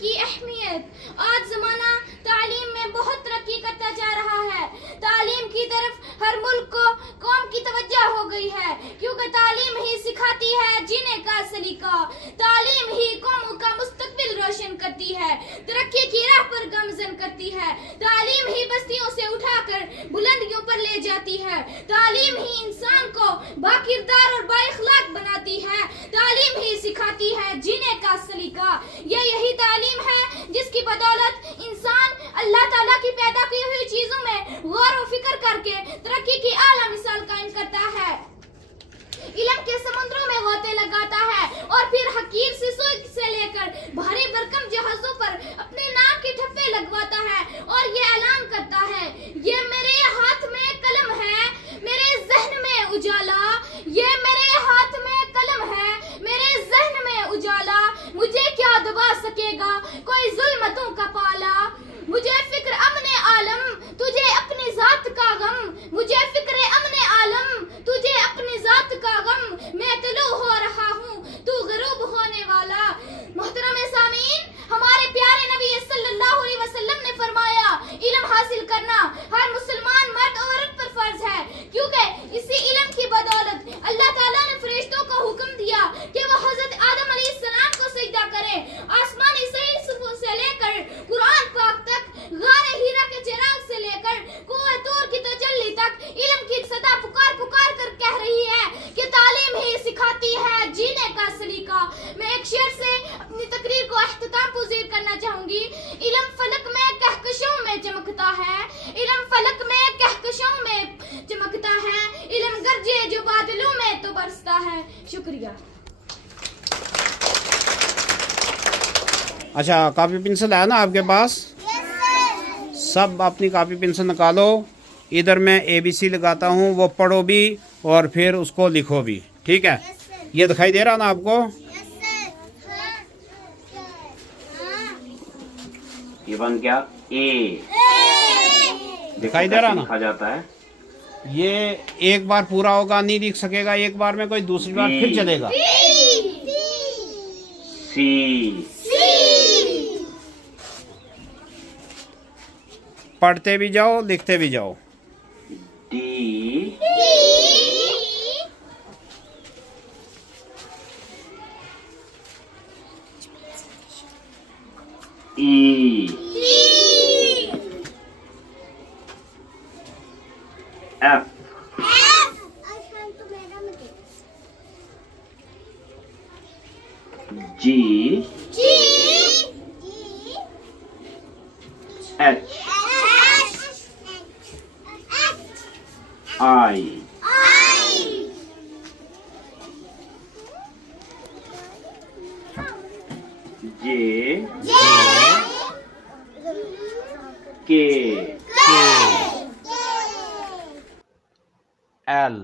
کی اہمیت۔ آج زمانہ تعلیم میں بہت ترقی کرتا جا رہا ہے۔ تعلیم کی طرف ہر ملک کو قوم کی توجہ ہو گئی ہے، کیونکہ تعلیم ہی سکھاتی ہے جینے کا سلیقہ۔ تعلیم ہی قوم کا مستقبل روشن کرتی ہے، ترقی کی راہ پر گامزن کرتی ہے۔ تعلیم ہی بستیوں سے اٹھا کر بلندیوں پر لے جاتی ہے۔ تعلیم ہی انسان کو باکردار اور بااخلاق بناتی ہے۔ تعلیم ہی سکھاتی ہے جینے کا سلیقہ۔ یہی تعلیم ہے جس کی بدولت انسان اللہ تعالیٰ کی پیدا کی ہوئی چیزوں میں غور و فکر کر کے ترقی کی اعلیٰ مثال قائم کرتا ہے، علم کے سمندروں میں غوطے لگاتا ہے اور پھر حقیر سی سوئی سے لے کر بھاری بھرکم جہازوں پر اپنے نام کے ٹھپے لگواتا ہے اور یہ اعلان کرتا ہے، یہ میرے ہاتھ میں قلم ہے، میرے ذہن میں اجالا، یہ میرے ہاتھ میں قلم ہے، میرے ذہن میں اجالا، مجھے کیا دبا سکے گا کوئی ظلمتوں کا پالا، مجھے فکر امن عالم تجھے اپنی ذات کا غم، مجھے فکر امن عالم تجھے اپنی ذات کا غم، میں طلوع ہو رہا ہوں تو غروب ہونے والا۔ محترم سامعین، ہمارے پیارے نبی صلی اللہ علیہ وسلم نے فرمایا، علم حاصل کرنا ہر مسلمان مرد اور عورت پر فرض ہے، کیونکہ اسی علم کی بدولت اللہ تعالیٰ نے فرشتوں کو حکم دیا کہ وہ حضرت آدم علیہ السلام کو سجدہ کریں۔ آسمانی صحیح سے لے کر قرآن پاک تک، غار ہیرا کے چراغ سے لے کر کوہ طور کی تجلی تک، علم کی صدا پکار پکار کر کہہ رہی ہے کہ تعلیم ہی سکھاتی ہے جینے کا سلیقہ۔ میں ایک شعر سے اپنی تقریر کو اختتام پذیر کرنا چاہوں گی۔ علم فلک میں کہکشوں میں چمکتا ہے، علم فلک میں کہکشوں میں چمکتا ہے، علم گرجے جو بادلوں میں تو برستا ہے۔ شکریہ۔ اچھا، کاپی پنسل ہے نا آپ کے پاس؟ سب اپنی کاپی پنسل نکالو۔ ادھر میں ABC لگاتا ہوں، وہ پڑھو بھی اور پھر اس کو لکھو بھی، ٹھیک ہے؟ یہ دکھائی دے رہا نا آپ کو؟ یہ بن گیا A، دکھائی دے رہا نا؟ لکھا جاتا ہے یہ ایک بار پورا ہوگا، نہیں لکھ سکے گا ایک بار میں کوئی، دوسری بار پھر چلے گا۔ C، پڑھتے بھی جاؤ لکھتے بھی جاؤ۔ D، E، F، G، H، I، J، K، L